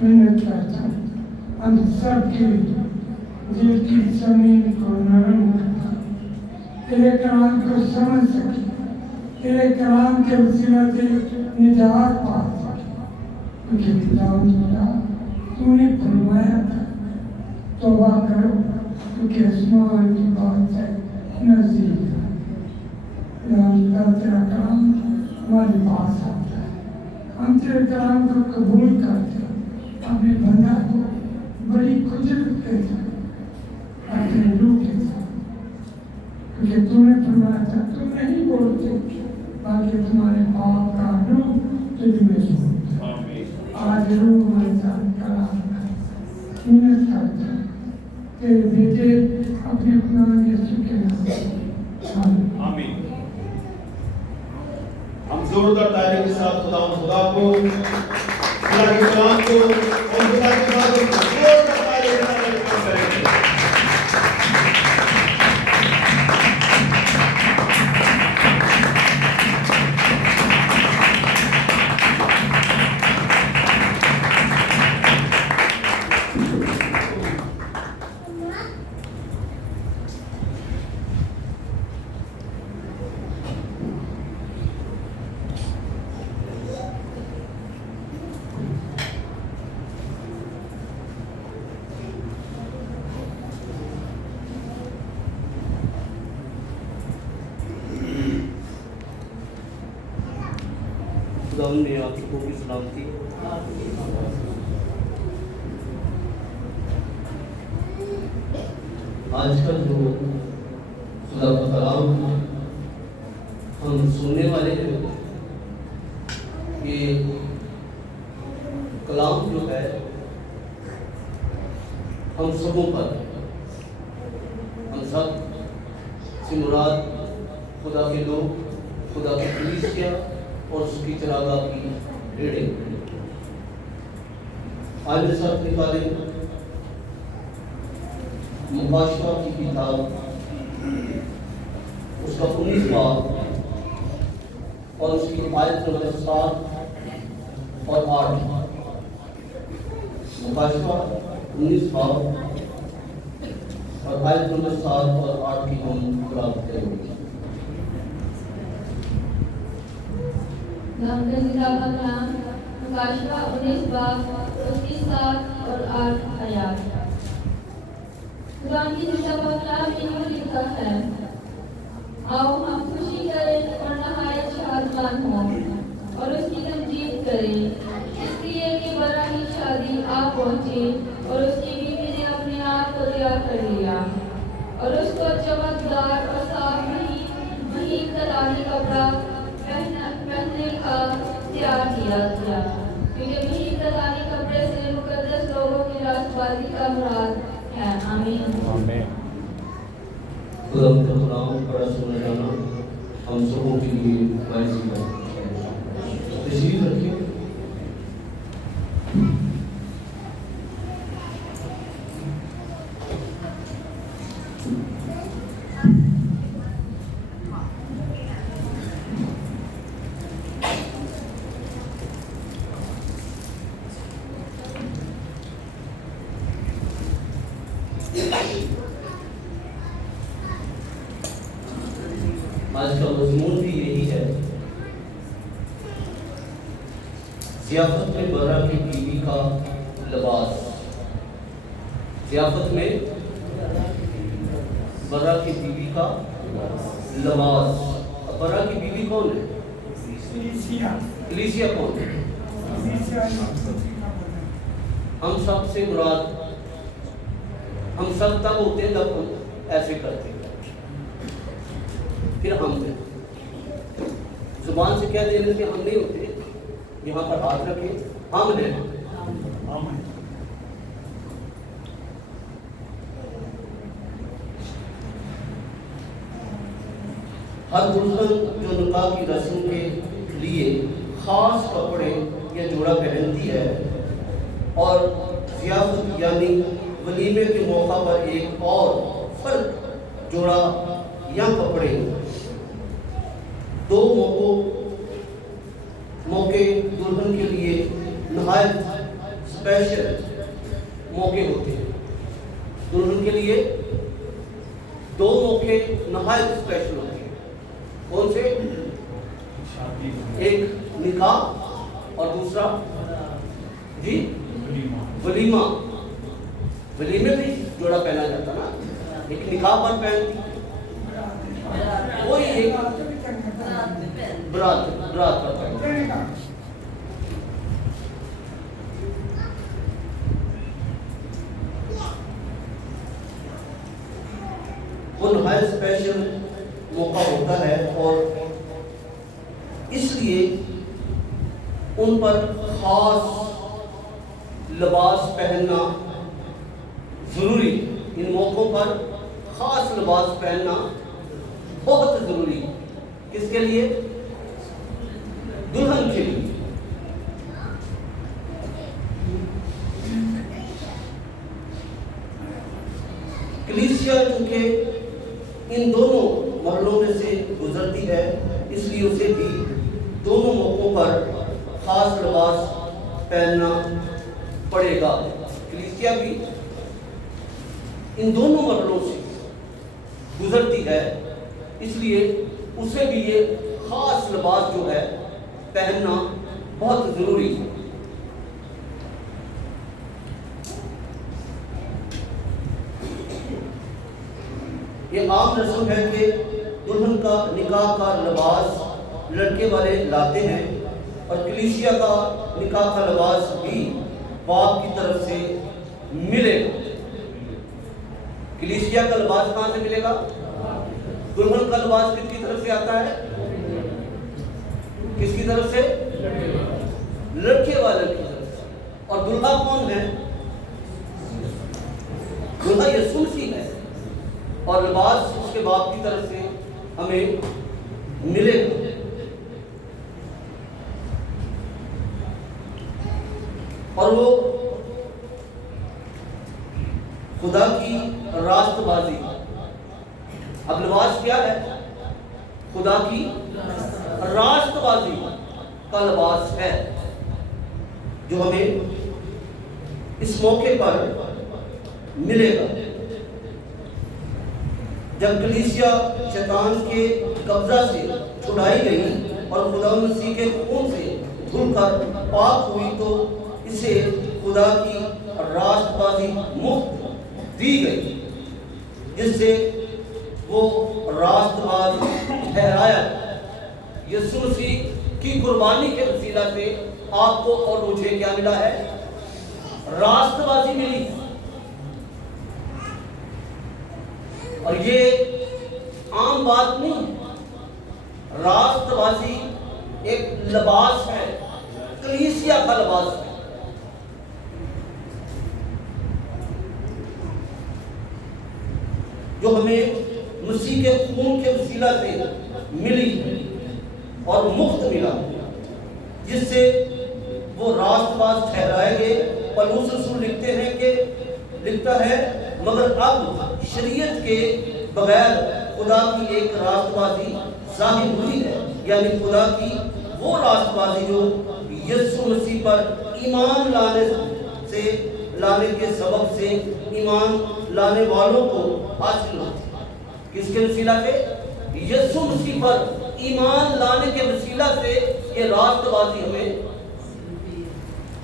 محنت کرتا ہے، ہم سب کی دل کی زمین کو نرم کرتا، تیرے کلام کو سمجھ سکے، تیرے کلام کے وسیلہ سے نجات پا سکے، کیونکہ خدا تو نے فرمایا تھا توبہ کرو کیونکہ آسمان کی بات ہے نزدیک ہے۔ اللہ تیرا کلام ہمارے پاس آتا ہے، ہم تیرے کلام کو قبول کرتے ہیں، اپنے بندہ کو بڑی قدرت کے ساتھ اپنے روح کے ساتھ، کیونکہ تو نے فرمایا تھا تو نہیں بولتے باقی تمہارے باپ کا روح تجھ میں سوتا ہے۔ آج روح ہمارے ساتھ کلام کر، محنت کرتا ہے تیرے بیٹے اپنے خدا یسوع کے نام۔ آمین۔ ہم زوردار تعلیم کے ساتھ خدا کو، خدا کے کلام کو اور خدا کے باتوں کو زوردار تعلیم کے ساتھ کام کریں گے۔ خدا نے آپ کو بھی سلامتی۔ آج کل جو خدا کا کلام ہم سننے والے ہیں، یہ کلام جو ہے ہم سبوں پر، ہم سب سے مراد خدا کے لوگ، خدا کی کلیسیا اور اس کی چراگاہ کی بھیڑیں۔ آج میں سب نکالیں مباشرہ کی کتاب، اس کا 19 باب اور اس کی آیت نمبر 7 اور 8۔ مباشرہ 19 باب اور آیت نمبر 7 اور 8 کی ہم قرآن کریں گے۔ مباشرہ 19 باب اس کی 7 اور 8 آیات۔ قرآن کی کتاب میں یوں لکھا ہے، آؤ ہم خوشی کریں اور نہایت شادمان ہوں اور اس کی تمجید کریں، اس لیے کہ برا کی شادی آ پہنچی اور اس کی بیوی نے اپنے آپ کو تیار کر لیا اور اس کو چمکدار اور صاف مہین کلانی کپڑا پہننے کا تیار کیا گیا، کیونکہ مہین کلانی کپڑے سے مقدس لوگوں کی راست بازی کا مراد ہے۔ آمین۔ خدا کا کلام پڑھا سنا جانا ہم سبوں کے لیے باعث ہے۔ تشریف رکھیے۔ آج کا مضمون بھی یہی ہے، ضیافت میں برا کی بیوی کا لباس۔ ضیافت میں برا کی بیوی کا لباس۔ برا کی بیوی کون ہے؟ کلیسیا کون ہے؟ ہم سب سے مراد، ہم سب تب ہوتے ہیں جب ہم ایسے کرتے ہیں، پھر ہم ہیں زبان سے کہہ دینے کہ ہم نہیں ہوتے، یہاں پر ہاتھ رکھیں، ہم ہیں۔ ہر دلہن جو نکاح کی رسم کے لیے خاص کپڑے یا جوڑا پہنتی ہے اور ضیافت یعنی ولیمے کے موقع پر ایک اور فرق جوڑا یا کپڑے، دو موقع دلہن کے لیے نہایت اسپیشل موقع ہوتے ہیں. دلہن کے لیے 2 موقع نہایت اسپیشل ہوتے ہیں. کون سے؟ ایک نکاح اور دوسرا جی ولیمہ. ولیمے بھی جوڑا پہنا جاتا نا, ایک نکاح پر پہنتی, وہی ایک برات پر پہنتی. وہ نہایت اسپیشل موقع ہوتا ہے اور اس لیے ان پر خاص لباس پہننا ضروری. ان موقعوں پر خاص لباس پہننا بہت ضروری. کس کے لیے؟ دلہن کے لیے. کلیسیا چونکہ ان دونوں مرحلوں میں سے گزرتی ہے, اس لیے اسے بھی دونوں موقعوں پر خاص لباس پہننا پڑے گا. کلیسیا بھی ان دونوں مرحلوں سے گزرتی ہے, اس لیے اسے بھی یہ خاص لباس جو ہے پہننا بہت ضروری ہے. یہ عام رسم ہے کہ دلہن کا نکاح کا لباس لڑکے والے لاتے ہیں اور کلیسیا کا نکاح کا لباس بھی باپ کی طرف سے ملے گا. کلیسیا کا لباس کہاں سے ملے گا؟ دلہن کا لباس کس کی طرف سے آتا ہے؟ کس کی طرف سے؟ لڑکے والے کی طرف سے. اور دلہا کون ہے؟ دلہا یسوع مسیح ہے اور لباس اس کے باپ کی طرف سے ہمیں ملے گا. اور وہ خدا کی راست بازی. اب لباس کیا ہے؟ خدا کی راست بازی کا لباس ہے جو ہمیں اس موقع پر ملے گا. جب کلیسیا شیطان کے قبضہ سے چھڑائی گئی اور خدا مسیح کے خون سے دھل کر پاک ہوئی تو اسے خدا کی راست بازی مفت دی گئی, جس سے وہ راست باز ٹھہرایا. یسوع مسیح کی قربانی کے وسیلہ سے آپ کو اور مجھے کیا ملا ہے؟ راست بازی ملی. اور یہ عام بات نہیں, راست بازی ایک لباس ہے, کلیسیا کا لباس ہے. جو ہمیں مسیح کے خون کے وسیلہ سے ملی اور مفت ملا, جس سے وہ راست باز ٹھہرائے گئے. پولس رسول لکھتا ہے مگر اب شریعت کے بغیر خدا کی ایک راست بازی ظاہر ہوئی ہے, یعنی خدا کی وہ راست بازی جو یسوع مسیح پر ایمان لانے کے سبب سے ایمان لانے والوں کو حاصل ہوتی ہے. کس کے وسیلہ سے؟ یسوع مسیح پر ایمان لانے کے وسیلہ سے یہ راست بازی ہمیں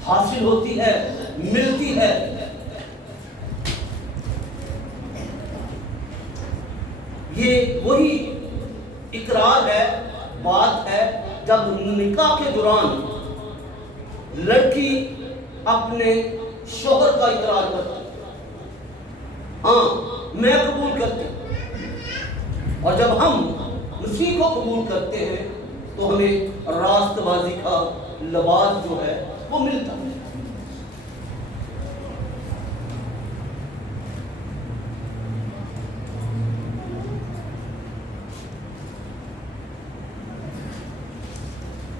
حاصل ہوتی ہے, ملتی ہے. یہ وہی اقرار ہے, بات ہے جب نکاح کے دوران لڑکی اپنے شوہر کا اقرار کرتی ہے, ہاں میں قبول کرتی ہوں. اور جب ہم مسیح کو قبول کرتے ہیں تو ہمیں راست بازی کا لباس جو ہے وہ ملتا ہے.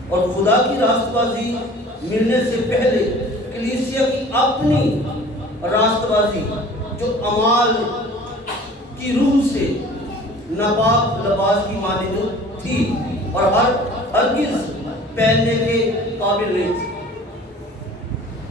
اور خدا کی راست بازی ملنے سے پہلے کلیسیا کی اپنی راست بازی جو اعمال کی روح سے ناپاک لباس کی مانند تھی اور ہرگز پہننے کے قابل نہیں تھی.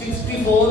64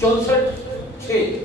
64:6।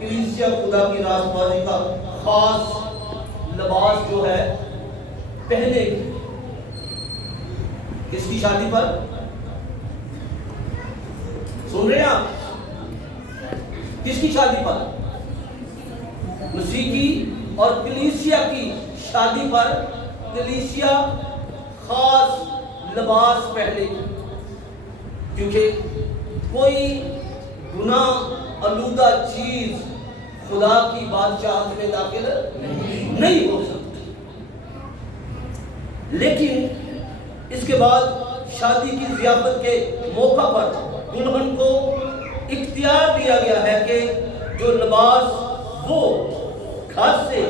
کلیسیا خدا کی راست بازی کا خاص لباس جو ہے پہنے گی. کس کی شادی پر؟ سن رہے ہیں آپ؟ کس کی شادی پر؟ مسیح کی اور کلیسیا کی شادی پر کلیسیا خاص لباس پہنے گی، کیونکہ کوئی گناہ آلودہ چیز خدا کی بادشاہت میں داخل نہیں ہو سکتی. لیکن اس کے بعد شادی کی ضیافت کے موقع پر دلہن کو اختیار دیا گیا ہے کہ جو لباس وہ گھر سے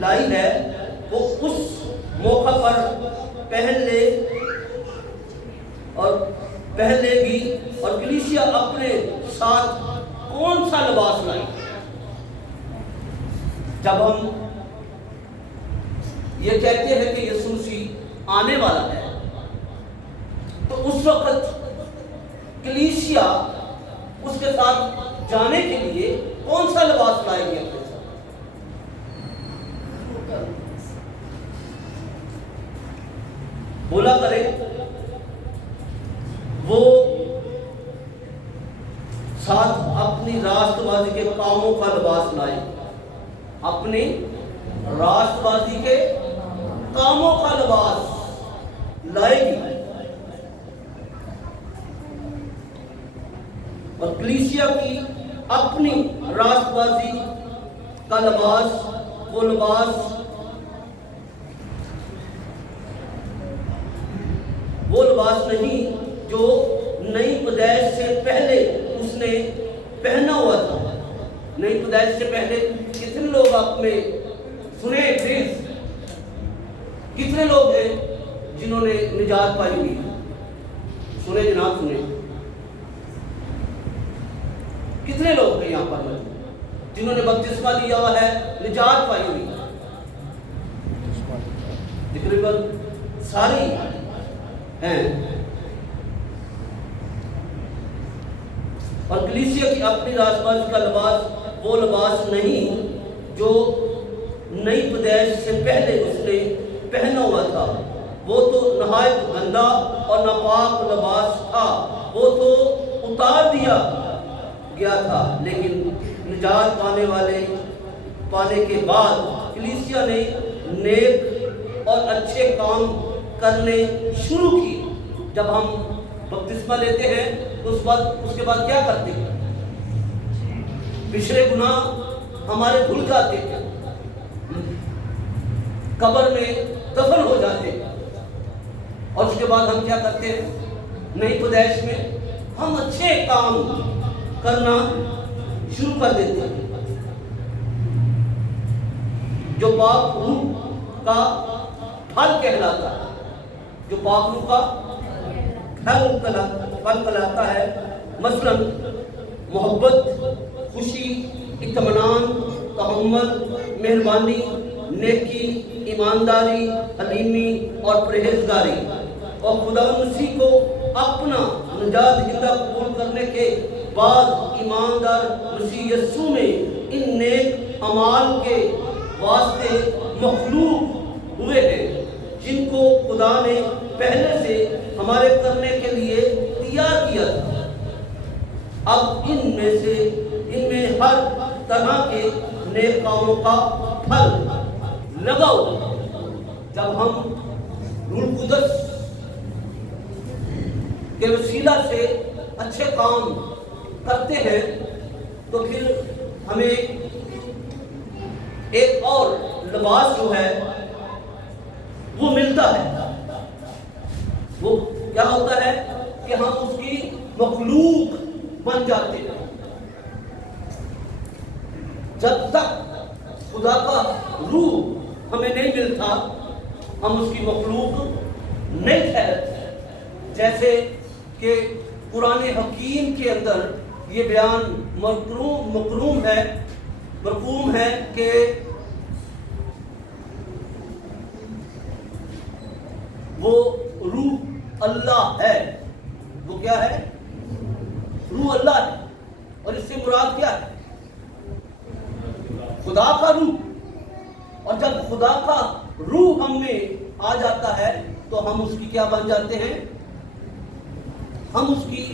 لائی ہے وہ اس موقع پر پہن لے گی. اور کلیسیا اپنے ساتھ کون سا لباس لائی؟ جب ہم یہ کہتے ہیں کہ یسوع مسیح آنے والا ہے تو اس وقت کلیسیا اس کے ساتھ جانے کے لیے کون سا لباس لائے گی اپنے ساتھ؟ بولا کرے وہ ساتھ اپنی راست بازی کے کاموں کا لباس لائے. اپنی راست بازی کے کاموں کا لباس لائے گی. اور کلیسیا کی اپنی راست بازی کا لباس وہ لباس نہیں جو نئی پیدائش سے پہلے اس نے پہنا ہوا تھا. نئی پیدائش سے پہلے کتنے لوگ آپ میں سنے پلیز؟ کتنے لوگ ہیں جنہوں نے نجات پائی ہوئی؟ سنے جناب، سنے. کتنے لوگ ہیں یہاں پر جنہوں نے بپتسمہ لیا ہوا ہے، نجات پائی ہوئی؟ تقریباً ساری ہیں. اور کلیسیا کی اپنی راست بازی کا لباس وہ لباس نہیں جو نئی پیدائش سے پہلے اس نے پہنا ہوا تھا. وہ تو نہایت گندا اور ناپاک لباس تھا، وہ تو اتار دیا گیا تھا. لیکن نجات پانے کے بعد کلیسیا نے نیک اور اچھے کام کرنے شروع کی. جب ہم بپتسمہ لیتے ہیں تو اس کے بعد کیا کرتے ہیں؟ پچھلے گناہ ہمارے دھل جاتے ہیں، قبر میں دفن ہو جاتے ہیں. اور اس کے بعد ہم کیا کرتے ہیں؟ نئی پیدائش میں ہم اچھے کام کرنا شروع کر دیتے ہیں. جو پاک روح کا پھل کہلاتا ہے، جو پاک روح کا پھل کہلاتا ہے، مثلا محبت، خوشی، اطمینان، تحمل، مہربانی، نیکی، ایمانداری، حلیمی اور پرہیزگاری. اور خدا مسیح کو اپنا نجات دہندہ قبول کرنے کے بعد ایماندار مسیح یسوع میں ان نیک اعمال کے واسطے مخلوق ہوئے ہیں جن کو خدا نے پہلے سے ہمارے کرنے کے لیے تیار کیا تھا. اب ان میں ہر طرح کے نیک کاموں کا پھل لگاؤ. جب ہم روح القدس کے وسیلہ سے اچھے کام کرتے ہیں تو پھر ہمیں ایک اور لباس جو ہے وہ ملتا ہے. وہ کیا ہوتا ہے کہ ہم اس کی مخلوق بن جاتے ہیں. جب تک خدا کا روح ہمیں نہیں ملتا ہم اس کی مخلوق نہیں ٹھہرتے. جیسے کہ قرآن حکیم کے اندر یہ بیان مرقوم ہے کہ وہ روح اللہ ہے. وہ کیا ہے؟ روح اللہ ہے. اور اس سے مراد کیا ہے؟ خدا کا روح. اور جب خدا کا روح ہم میں آ جاتا ہے تو ہم اس کی کیا بن جاتے ہیں؟ ہم اس کی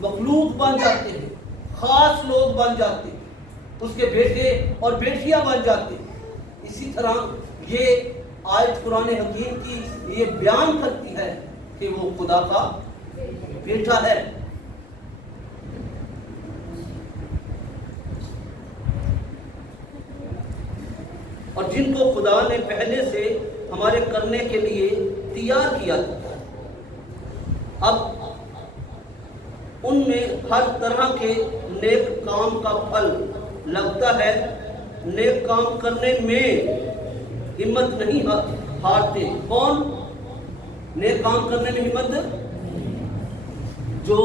مخلوق بن جاتے ہیں, خاص لوگ بن جاتے ہیں, اس کے بیٹے اور بیٹیاں بن جاتے ہیں. اسی طرح یہ آیت قرآن حکیم کی یہ بیان کرتی ہے کہ وہ خدا کا بیٹا ہے. اور جن کو خدا نے پہلے سے ہمارے کرنے کے لیے تیار کیا تھا, اب ان میں ہر طرح کے نیک کام کا پھل لگتا ہے. نیک کام کرنے میں ہمت نہیں ہارتے. کون نیک کام کرنے میں ہمت؟ جو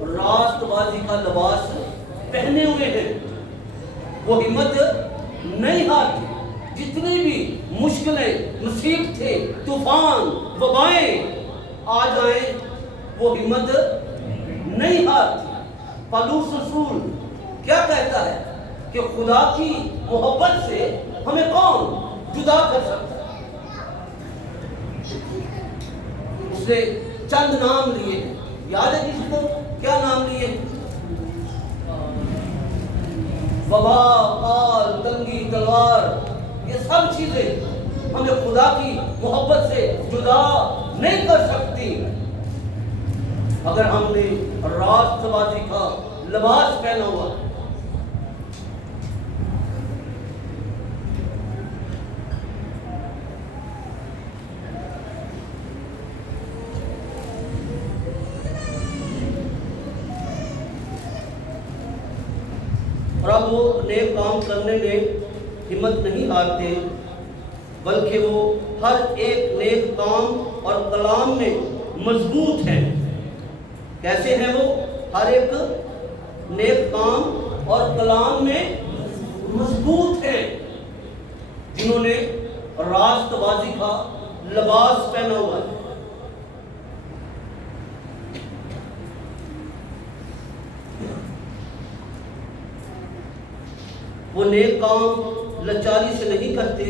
راست بازی کا لباس پہنے ہوئے ہیں وہ ہمت نہیں ہارتے. جتنی بھی مشکلیں, مصیبتیں, طوفان, وبائیں آ جائیں وہ ہمت نہیں ہارتی. پالوس رسول کیا کہتا ہے کہ خدا کی محبت سے ہمیں کون جدا کر سکتا ہے؟ اس نے چند نام لیے, یاد ہے کسی کو کیا نام لیے؟ وبا, قال, تنگی, تلوار, یہ سب چیزیں ہمیں خدا کی محبت سے جدا نہیں کر سکتی. اگر ہم نے راست بازی کا لباس پہنا ہوا. اور اب وہ نیک کام کرنے میں ہمت نہیں ہارتے, بلکہ وہ ہر ایک نیک کام اور کلام میں مضبوط ہیں. کیسے ہیں وہ؟ ہر ایک نیک کام اور کلام میں مضبوط ہیں, جنہوں نے راست بازی کا لباس پہنا ہوا ہے. وہ نیک کام لچاری سے نہیں کرتے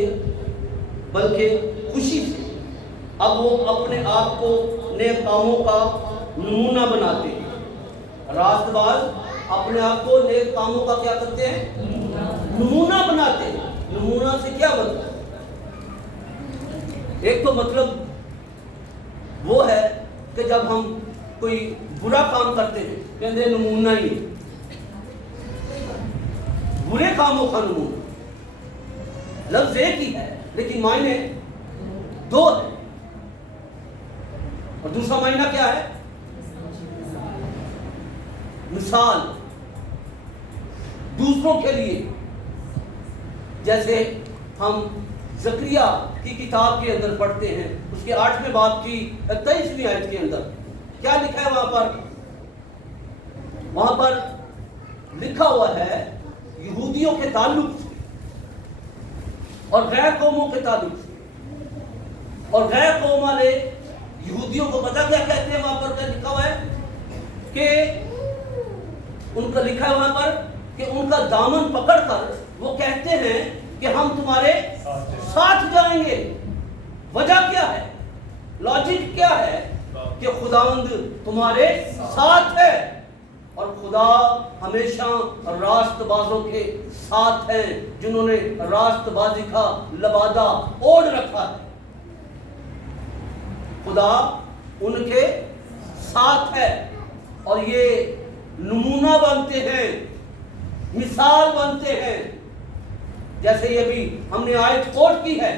بلکہ خوشی سے. اب وہ اپنے آپ کو نیک کاموں کا نمونہ بناتے ہیں. راست باز اپنے آپ کو نیک کاموں کا کیا کرتے ہیں؟ نمونہ بناتے ہیں. نمونہ سے کیا مطلب؟ ایک تو مطلب وہ ہے کہ جب ہم کوئی برا کام کرتے ہیں کہتے ہیں نمونہ ہی, برے کاموں کا نمونہ. لفظ ایک ہی ہے لیکن معنی دو ہے. اور دوسرا معنی کیا ہے؟ مثال دوسروں کے لیے. جیسے ہم زکریا کی کتاب کے اندر پڑھتے ہیں, اس کے 8ویں باب کی 23ویں آیت کے اندر کیا لکھا ہے وہاں پر لکھا ہوا ہے یہودیوں کے تعلق سے اور غیر قوموں کے تعلق سے. اور غیر قوم والے یہودیوں کو پتہ کیا کہتے ہیں؟ وہاں پر کیا لکھا ہوا ہے کہ ان کا لکھا ہے وہاں پر کہ ان کا دامن پکڑ کر وہ کہتے ہیں کہ ہم تمہارے ساتھ جائیں گے. وجہ کیا ہے؟ لاجک کیا ہے کہ خداوند تمہارے ساتھ ہے. اور خدا ہمیشہ راست بازوں کے ساتھ ہیں جنہوں نے راست بازی کا لبادہ اوڑھ رکھا ہے. خدا ان کے ساتھ ہے اور یہ نمونہ بنتے ہیں, مثال بنتے ہیں. جیسے یہ بھی ہم نے آیت کوٹ کی ہے.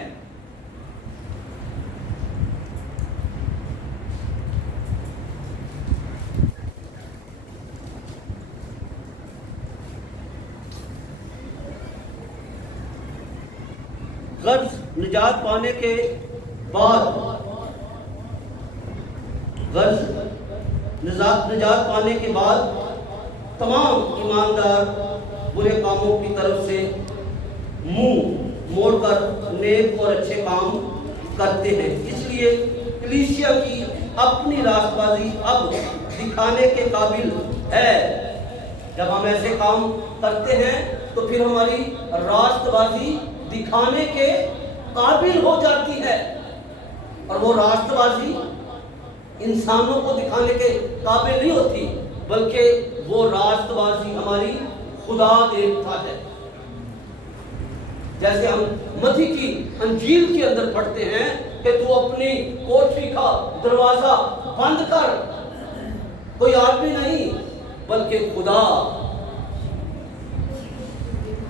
غرض نجات پانے کے بعد نجات پانے کے بعد تمام ایماندار برے کاموں کی طرف سے منہ موڑ کر نیک اور اچھے کام کرتے ہیں. اس لیے کلیسیا کی اپنی راست بازی اب دکھانے کے قابل ہے. جب ہم ایسے کام کرتے ہیں تو پھر ہماری راست بازی دکھانے کے قابل ہو جاتی ہے، اور وہ راست بازی انسانوں کو دکھانے کے قابل نہیں ہوتی، بلکہ وہ راست بازی ہماری خدا دیکھتا ہے۔ جیسے ہم متی کی انجیل کے اندر پڑھتے ہیں کہ تو اپنی کوٹری کا دروازہ بند کر، کوئی آدمی نہیں بلکہ خدا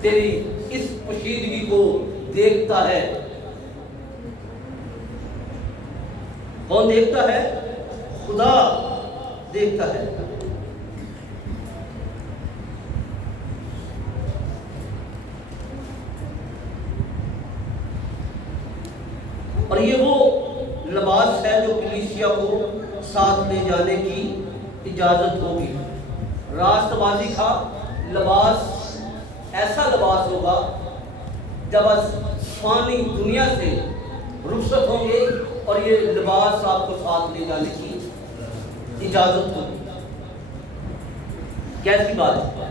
تیری اس پوشیدگی کو دیکھتا ہے۔ کون دیکھتا ہے؟ خدا دیکھتا ہے۔ اور یہ وہ لباس ہے جو کلیسیا کو ساتھ لے جانے کی اجازت ہوگی۔ راست بازی کا لباس ایسا لباس ہوگا جب فانی دنیا سے رخصت ہوں گے اور یہ لباس آپ کو ساتھ لے جانے کی اجازت ہوگی۔ کیسی بات ہے؟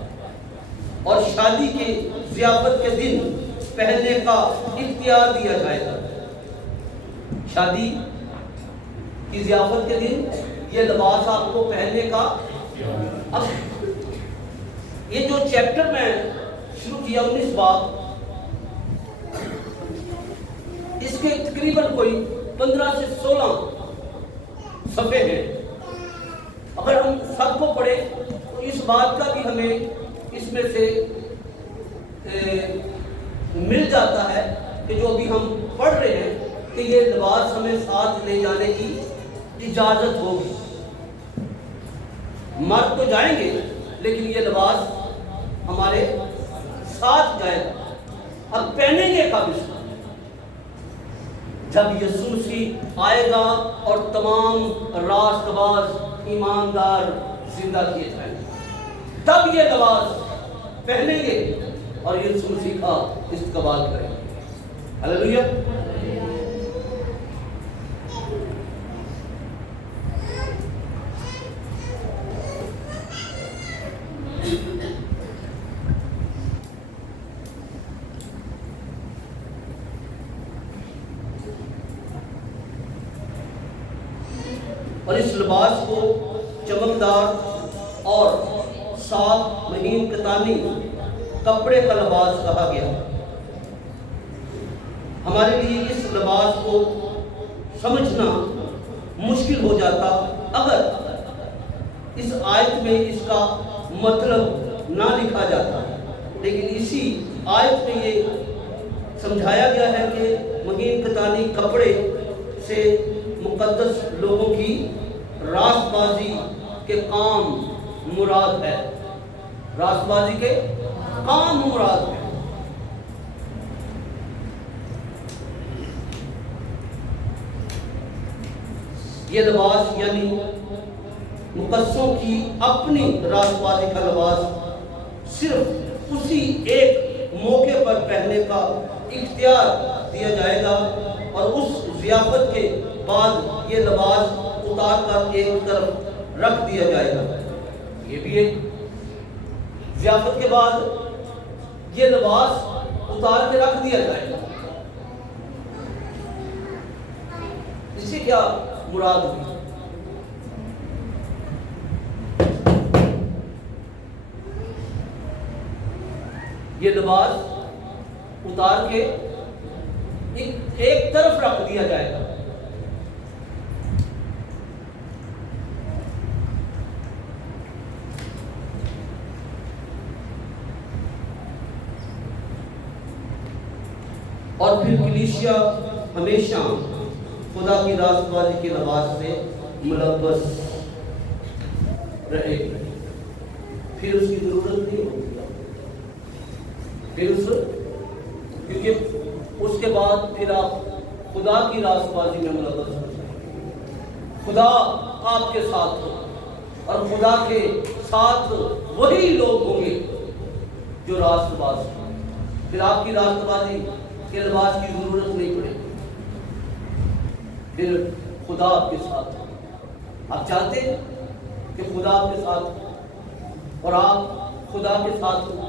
اور شادی کے ضیافت کے دن پہننے کا اختیار دیا جائے گا۔ شادی کی ضیافت کے دن یہ لباس آپ کو پہننے کا۔ اب یہ جو چیپٹر میں شروع کیا 19 باب، اس کے تقریباً کوئی 15 سے 16 صفحے ہیں۔ اگر ہم سب کو پڑھیں تو اس بات کا بھی ہمیں اس میں سے مل جاتا ہے کہ جو ابھی ہم پڑھ رہے ہیں کہ یہ لباس ہمیں ساتھ لے جانے کی اجازت ہوگی۔ مرد تو جائیں گے لیکن یہ لباس ہمارے ساتھ جائے گا۔ اب پہنیں گے کب اس کو؟ جب یسوع مسیح آئے گا اور تمام راست باز ایماندار زندہ کیے جائیں گے، تب یہ لباس پہنیں گے اور یسوع مسیح کا استقبال کریں گے۔ ہلیلویا۔ اور اس لباس کو چمکدار اور صاف مہین کتانی کپڑے کا لباس کہا گیا۔ ہمارے لیے اس لباس کو سمجھنا مشکل ہو جاتا اگر اس آیت میں اس کا مطلب نہ لکھا جاتا، لیکن اسی آیت میں یہ سمجھایا گیا ہے کہ مہین کتانی کپڑے سے مقدس لوگوں کی راست بازی کے کام مراد ہے۔ راست بازی کے کام مراد ہے۔ یہ لباس یعنی مقدسوں کی اپنی راست بازی کا لباس صرف اسی ایک موقع پر پہننے کا اختیار دیا جائے گا، اور اس ضیافت کے بعد یہ لباس اتار کر ایک طرف رکھ دیا جائے گا۔ یہ بھی ایک ضیافت کے بعد یہ لباس اتار کے رکھ دیا جائے گا۔ اس سے کیا مراد ہوئی؟ یہ لباس اتار کے ایک طرف رکھ دیا جائے گا۔ اور پھر کلیسیا ہمیشہ خدا کی راست بازی کے لباس سے ملبس رہے گی، پھر اس کی ضرورت نہیں ہوگی، کیونکہ اس کے بعد پھر آپ خدا کی راست بازی میں ملبس ہو جائیں گے۔ خدا آپ کے ساتھ ہو، اور خدا کے ساتھ وہی لوگ ہوں گے جو راست باز ہیں، پھر آپ کی راست بازی کے لباس کی ضرورت نہیں پڑے گی، پھر خدا آپ کے ساتھ ہو۔ آپ چاہتے ہیں کہ خدا آپ کے ساتھ ہو اور آپ خدا کے ساتھ ہو؟